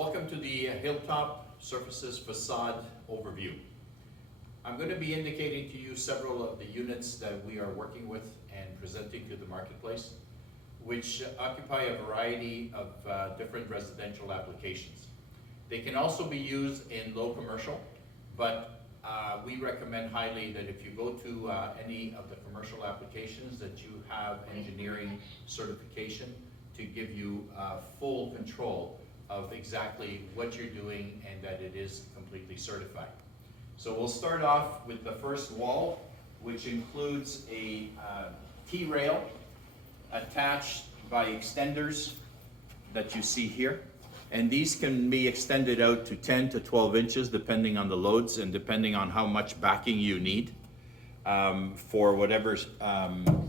Welcome to the Hilltop Surfaces facade overview. I'm going to be indicating to you several of the units that we are working with and presenting to the marketplace, which occupy a variety of different residential applications. They can also be used in low commercial, but we recommend highly that if you go to any of the commercial applications that you have engineering certification to give you full control of exactly what you're doing and that it is completely certified. So we'll start off with the first wall, which includes a T-rail attached by extenders that you see here. And these can be extended out to 10 to 12 inches depending on the loads and depending on how much backing you need for whatever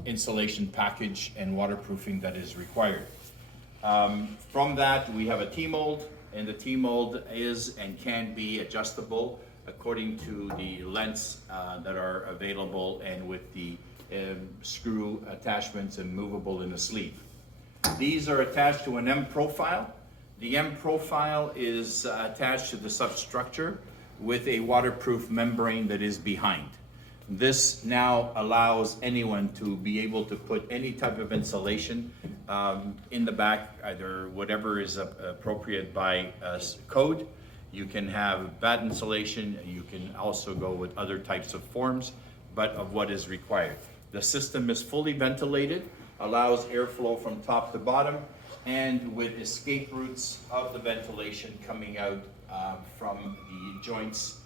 insulation package and waterproofing that is required. From that, we have a T-mold, and the T-mold is and can be adjustable according to the lengths that are available and with the screw attachments and movable in the sleeve. These are attached to an M profile. The M profile is attached to the substructure with a waterproof membrane that is behind. This now allows anyone to be able to put any type of insulation in the back, either whatever is appropriate by code. You can have batt insulation, you can also go with other types of forms, but of what is required. The system is fully ventilated, allows airflow from top to bottom, and with escape routes of the ventilation coming out from the joints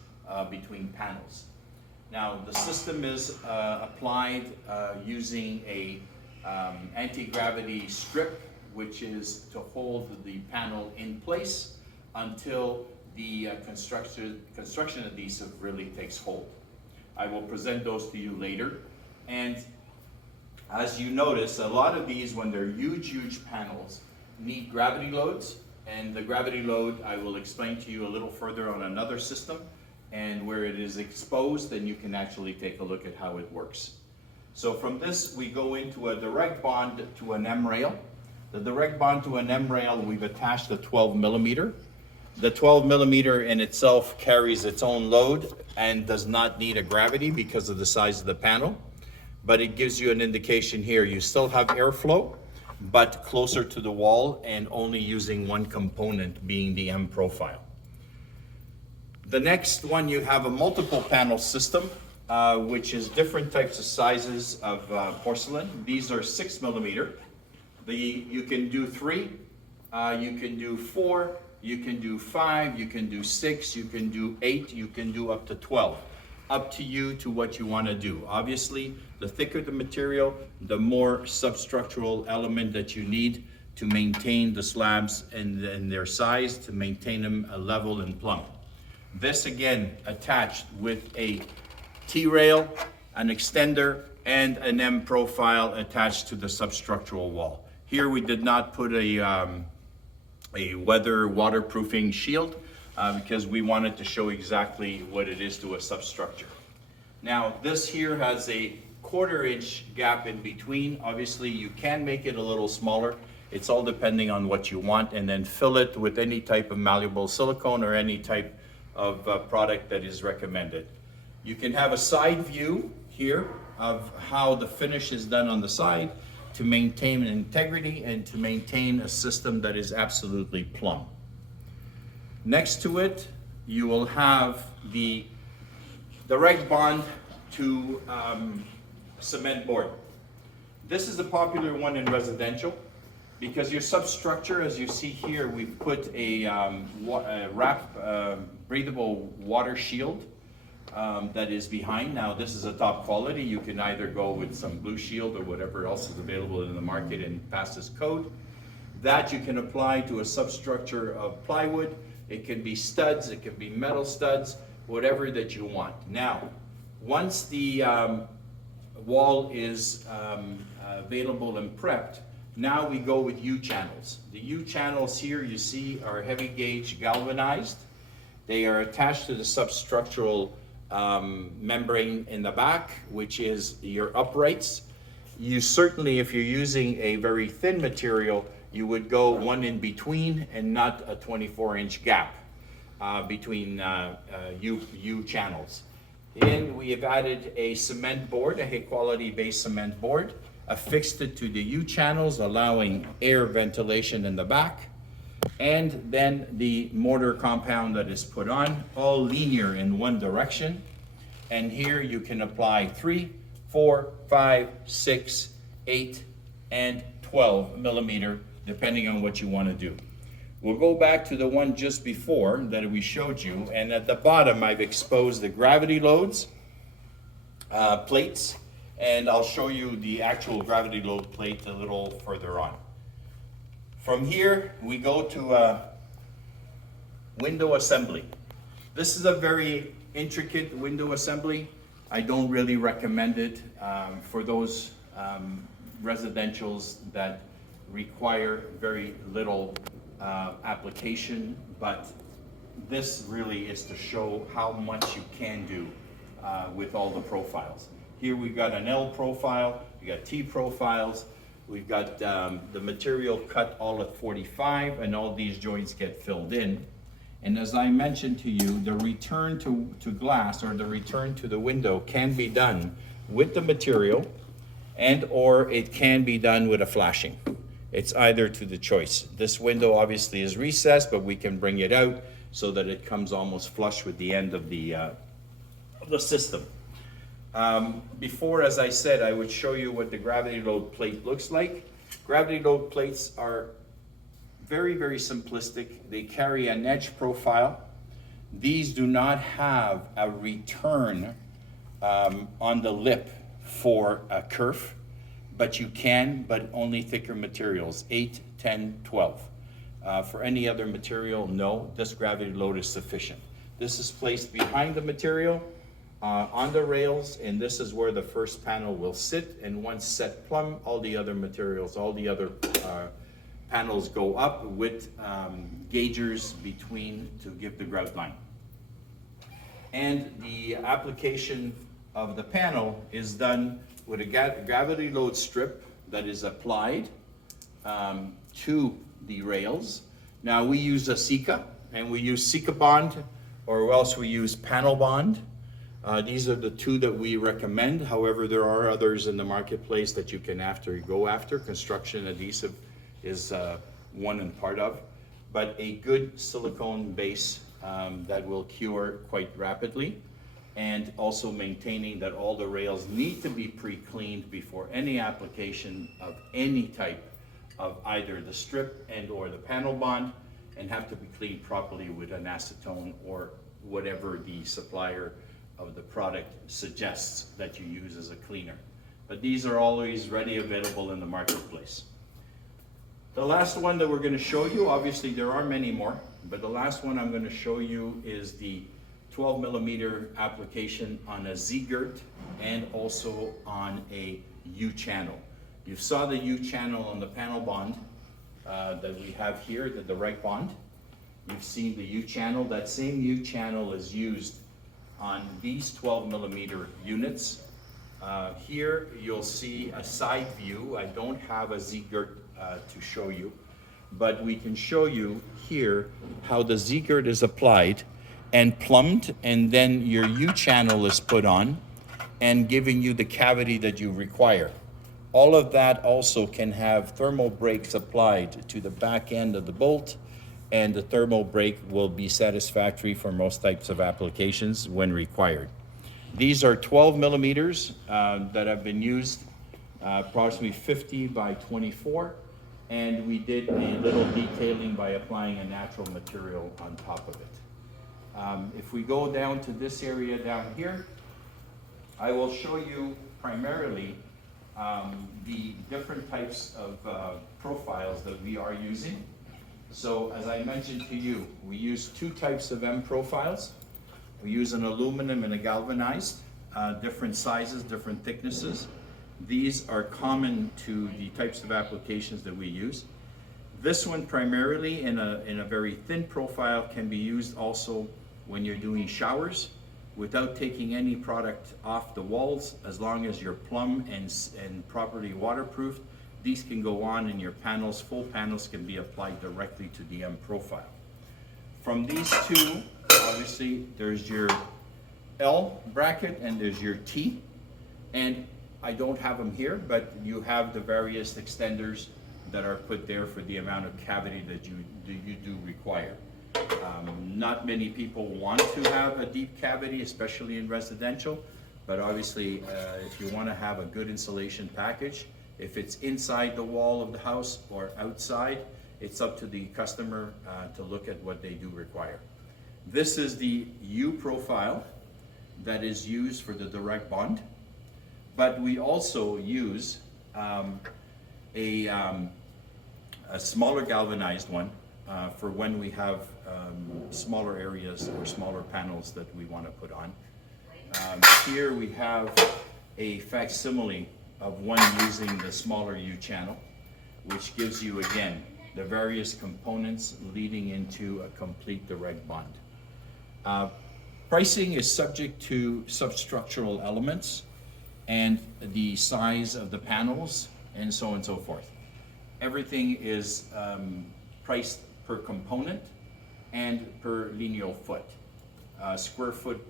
between panels. Now, the system is applied using a anti-gravity strip, which is to hold the panel in place until the construction adhesive really takes hold. I will present those to you later. And as you notice, a lot of these, when they're huge panels, need gravity loads. And the gravity load, I will explain to you a little further on another system. And where it is exposed, then you can actually take a look at how it works. So from this, we go into a direct bond to an M rail. The direct bond to an M rail, we've attached a 12 millimeter. The 12 millimeter in itself carries its own load and does not need a gravity because of the size of the panel. But it gives you an indication here. You still have airflow, but closer to the wall and only using one component being the M profile. The next one, you have a multiple panel system, which is different types of sizes of porcelain. These are 6 millimeter. You can do 3, you can do 4, you can do 5, you can do 6, you can do 8, you can do up to 12. Up to you to what you want to do. Obviously, the thicker the material, the more substructural element that you need to maintain the slabs and their size, to maintain them level and plumb. This again attached with a T-rail, an extender, and an M profile attached to the substructural wall. Here we did not put a weather waterproofing shield because we wanted to show exactly what it is to a substructure. Now this here has a 1/4 inch gap in between. Obviously you can make it a little smaller. It's all depending on what you want, and then fill it with any type of malleable silicone or any type of product that is recommended. You can have a side view here of how the finish is done on the side to maintain integrity and to maintain a system that is absolutely plumb. Next to it, you will have the direct bond to cement board. This is a popular one in residential because your substructure, as you see here, we've put a breathable water shield that is behind. Now this is a top quality. You can either go with some blue shield or whatever else is available in the market and pass this code. That you can apply to a substructure of plywood. It can be studs, it can be metal studs, whatever that you want. Now, once the wall is available and prepped, now we go with U-channels. The U-channels here you see are heavy gauge galvanized. They are attached to the substructural membrane in the back, which is your uprights. You certainly, if you're using a very thin material, you would go one in between and not a 24-inch gap between U channels. And we have added a cement board, a high-quality base cement board, affixed it to the U channels, allowing air ventilation in the back, and then the mortar compound that is put on, all linear in one direction. And here you can apply 3, 4, 5, 6, 8, and 12 millimeter, depending on what you want to do. We'll go back to the one just before that we showed you, and at the bottom I've exposed the gravity loads plates, and I'll show you the actual gravity load plate a little further on. From here we go to window assembly. This is a very intricate window assembly. I don't really recommend it for those residentials that require very little application, but this really is to show how much you can do with all the profiles. Here we've got an L profile, we got T profiles, we've got the material cut all at 45, and all these joints get filled in. And as I mentioned to you, the return to glass, or the return to the window, can be done with the material, and or it can be done with a flashing. It's either to the choice. This window obviously is recessed, but we can bring it out so that it comes almost flush with the end of the system. Before, as I said, I would show you what the gravity load plate looks like. Gravity load plates are very, very simplistic. They carry an edge profile. These do not have a return on the lip for a kerf, but you can, but only thicker materials, 8, 10, 12. For any other material, no, this gravity load is sufficient. This is placed behind the material on the rails, and this is where the first panel will sit, and once set plumb, all the other materials, all the other panels go up with gaugers between to give the grout line. And the application of the panel is done with a gravity load strip that is applied to the rails. Now we use a Sika, and we use Sika bond, or else we use panel bond. These are the two that we recommend. However, there are others in the marketplace that you can go after. Construction adhesive is one and part of, but a good silicone base that will cure quite rapidly, and also maintaining that all the rails need to be pre-cleaned before any application of any type of either the strip and or the panel bond, and have to be cleaned properly with an acetone or whatever the supplier of the product suggests that you use as a cleaner. But these are always ready, available in the marketplace. The last one that we're going to show you, obviously there are many more, but the last one I'm going to show you is the 12 millimeter application on a Z-girt and also on a U channel. You saw the U channel on the panel bond that we have here, the right bond. You've seen the U channel. That same U channel is used on these 12 millimeter units. Here you'll see a side view. I don't have a Z-girt to show you, but we can show you here how the Z-girt is applied and plumbed, and then your U channel is put on and giving you the cavity that you require. All of that also can have thermal brakes applied to the back end of the bolt, and the thermal brake will be satisfactory for most types of applications when required. These are 12 millimeters that have been used, approximately 50 by 24, and we did a little detailing by applying a natural material on top of it. If we go down to this area down here, I will show you primarily the different types of profiles that we are using. So as I mentioned to you, we use two types of M profiles. We use an aluminum and a galvanized, different sizes, different thicknesses. These are common to the types of applications that we use. This one primarily in a very thin profile can be used also when you're doing showers without taking any product off the walls. As long as you're plumb and properly waterproofed, these can go on in your panels. Full panels can be applied directly to the M profile. From these two, obviously, there's your L bracket and there's your T. And I don't have them here, but you have the various extenders that are put there for the amount of cavity that you do require. Not many people want to have a deep cavity, especially in residential, but obviously if you want to have a good insulation package, if it's inside the wall of the house or outside, it's up to the customer to look at what they do require. This is the U profile that is used for the direct bond, but we also use a smaller galvanized one for when we have smaller areas or smaller panels that we want to put on. Here we have a facsimile of one using the smaller U channel, which gives you again the various components leading into a complete direct bond. Pricing is subject to substructural elements and the size of the panels and so on and so forth. Everything is priced per component and per lineal foot. Square foot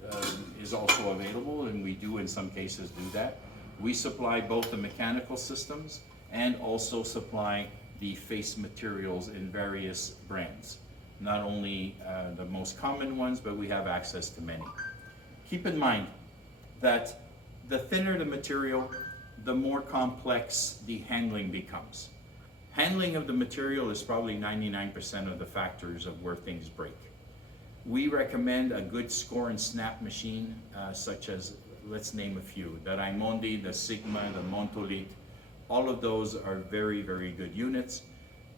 is also available, and we do in some cases do that. We supply both the mechanical systems and also supply the face materials in various brands. Not only the most common ones, but we have access to many. Keep in mind that the thinner the material, the more complex the handling becomes. Handling of the material is probably 99% of the factors of where things break. We recommend a good score and snap machine, such as, let's name a few, the Raimondi, the Sigma, the Montolit. All of those are very, very good units,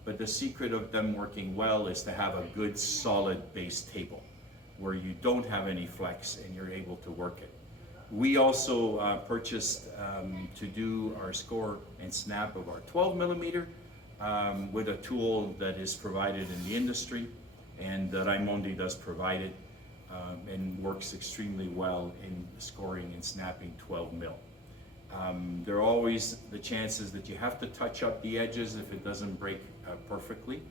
but the secret of them working well is to have a good solid base table where you don't have any flex and you're able to work it. We also purchased to do our score and snap of our 12 millimeter with a tool that is provided in the industry, and Raimondi does provide it and works extremely well in scoring and snapping 12 mil. There are always the chances that you have to touch up the edges if it doesn't break perfectly,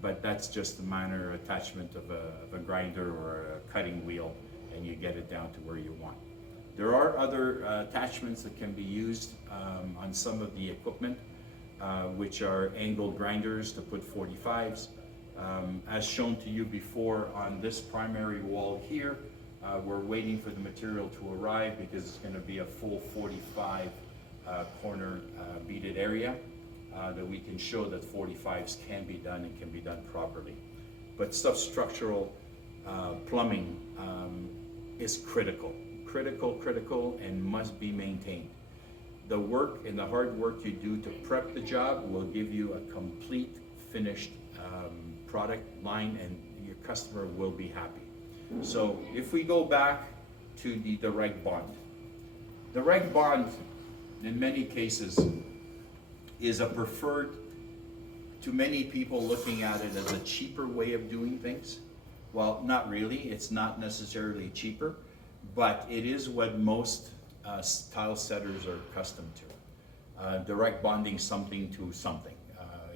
but that's just a minor attachment of a grinder or a cutting wheel, and you get it down to where you want. There are other attachments that can be used on some of the equipment, which are angled grinders to put 45s. As shown to you before on this primary wall here, we're waiting for the material to arrive because it's going to be a full 45 corner beaded area that we can show that 45s can be done and can be done properly. But substructural plumbing is critical, and must be maintained. The work and the hard work you do to prep the job will give you a complete finished product line, and your customer will be happy. So if we go back to the direct bond in many cases is a preferred, to many people looking at it as a cheaper way of doing things. Well, not really, it's not necessarily cheaper, but it is what most tile setters are accustomed to. Direct bonding something to something.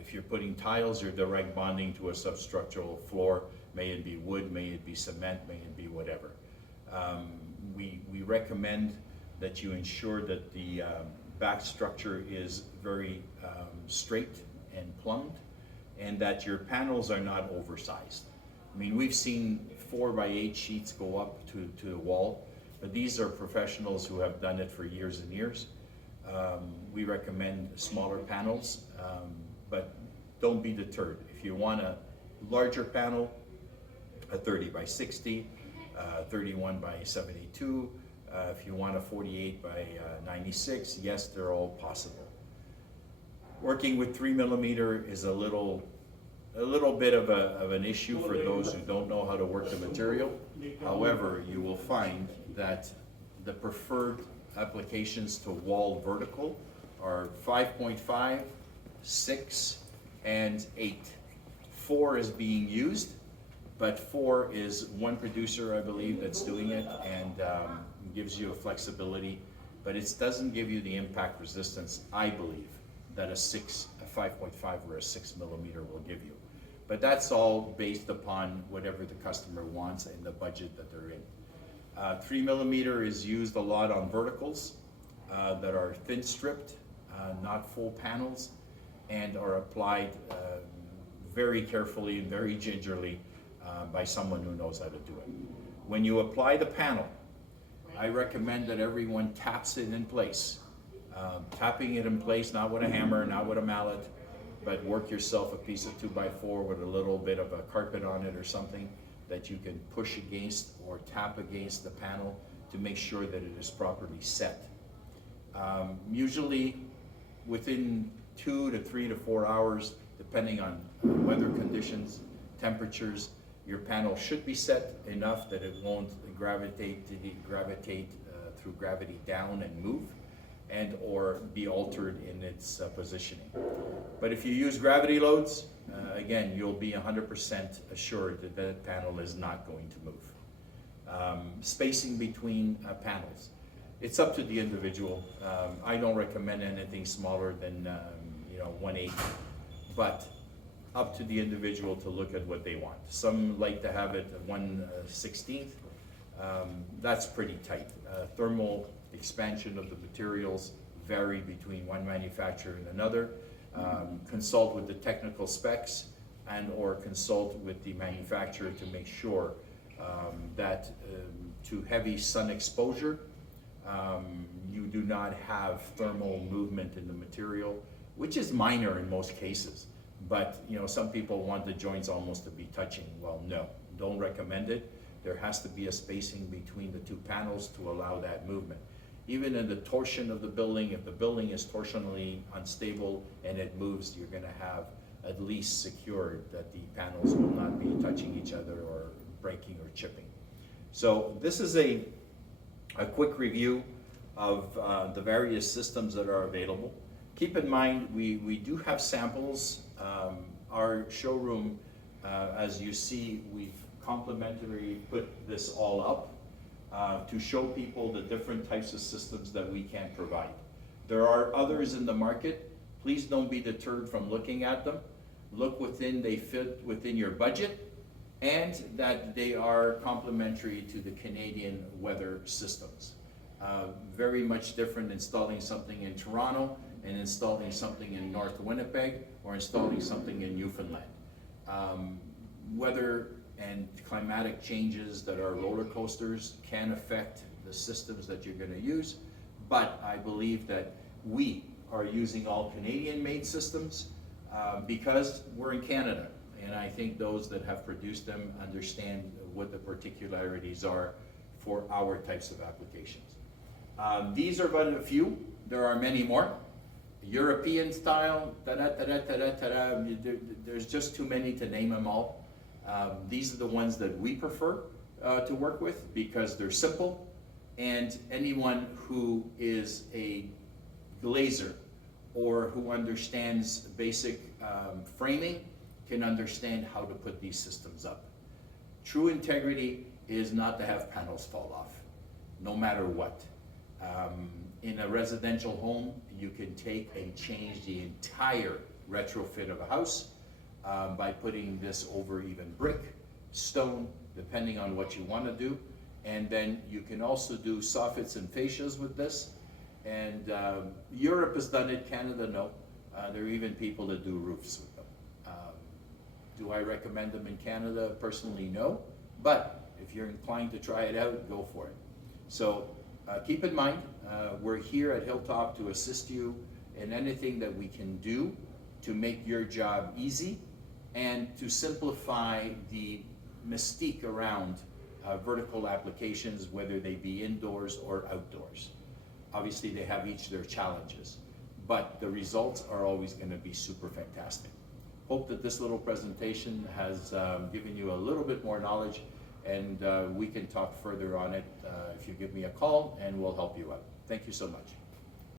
If you're putting tiles, you're direct bonding to a substructural floor. May it be wood, may it be cement, may it be whatever. We recommend that you ensure that the back structure is very straight and plumbed, and that your panels are not oversized. I mean, we've seen 4x8 sheets go up to the wall, but these are professionals who have done it for years and years. We recommend smaller panels, but don't be deterred. If you want a larger panel, a 30x60, 31x72, if you want a 48x96, yes, they're all possible. Working with 3 millimeter is a little bit of an issue for those who don't know how to work the material. However, you will find that the preferred applications to wall vertical are 5.5, 6, and 8. 4 is being used, but 4 is one producer, I believe, that's doing it, and gives you a flexibility, but it doesn't give you the impact resistance, I believe, that a 5.5 or a 6 millimeter will give you. But that's all based upon whatever the customer wants and the budget that they're in. 3 millimeter is used a lot on verticals that are thin stripped, not full panels, and are applied very carefully and very gingerly by someone who knows how to do it. When you apply the panel, I recommend that everyone taps it in place. Tapping it in place, not with a hammer, not with a mallet, but work yourself a piece of 2x4 with a little bit of a carpet on it or something that you can push against or tap against the panel to make sure that it is properly set. Usually within 2 to 3 to 4 hours, depending on weather conditions, temperatures, your panel should be set enough that it won't gravitate through gravity down and move and or be altered in its positioning. But if you use gravity loads, again, you'll be 100% assured that that panel is not going to move. Spacing between panels. It's up to the individual. I don't recommend anything smaller than 1/8, but up to the individual to look at what they want. Some like to have it at 1/16. That's pretty tight. Thermal expansion of the materials vary between one manufacturer and another. Consult with the technical specs and or consult with the manufacturer to make sure that to heavy sun exposure, you do not have thermal movement in the material, which is minor in most cases. But some people want the joints almost to be touching. Well, no, don't recommend it. There has to be a spacing between the two panels to allow that movement. Even in the torsion of the building, if the building is torsionally unstable and it moves, you're going to have at least secured that the panels will not be touching each other or breaking or chipping. So this is a quick review of the various systems that are available. Keep in mind, we do have samples. Our showroom, as you see, we've complimentary put this all up to show people the different types of systems that we can provide. There are others in the market. Please don't be deterred from looking at them. Look they fit within your budget, and that they are complementary to the Canadian weather systems. Very much different installing something in Toronto and installing something in North Winnipeg or installing something in Newfoundland. Weather and climatic changes that are roller coasters can affect the systems that you're going to use, but I believe that we are using all Canadian-made systems because we're in Canada, and I think those that have produced them understand what the particularities are for our types of applications. These are but a few. There are many more. European style, there's just too many to name them all. These are the ones that we prefer to work with because they're simple, and anyone who is a glazer or who understands basic framing can understand how to put these systems up. True integrity is not to have panels fall off, no matter what. In a residential home, you can take and change the entire retrofit of a house by putting this over even brick, stone, depending on what you want to do. And then you can also do soffits and fascias with this. And Europe has done it, Canada no. There are even people that do roofs with them. Do I recommend them in Canada? Personally, no. But if you're inclined to try it out, go for it. So keep in mind, we're here at Hilltop to assist you in anything that we can do to make your job easy and to simplify the mystique around vertical applications, whether they be indoors or outdoors. Obviously, they have each their challenges, but the results are always going to be super fantastic. Hope that this little presentation has given you a little bit more knowledge, and we can talk further on it if you give me a call, and we'll help you out. Thank you so much.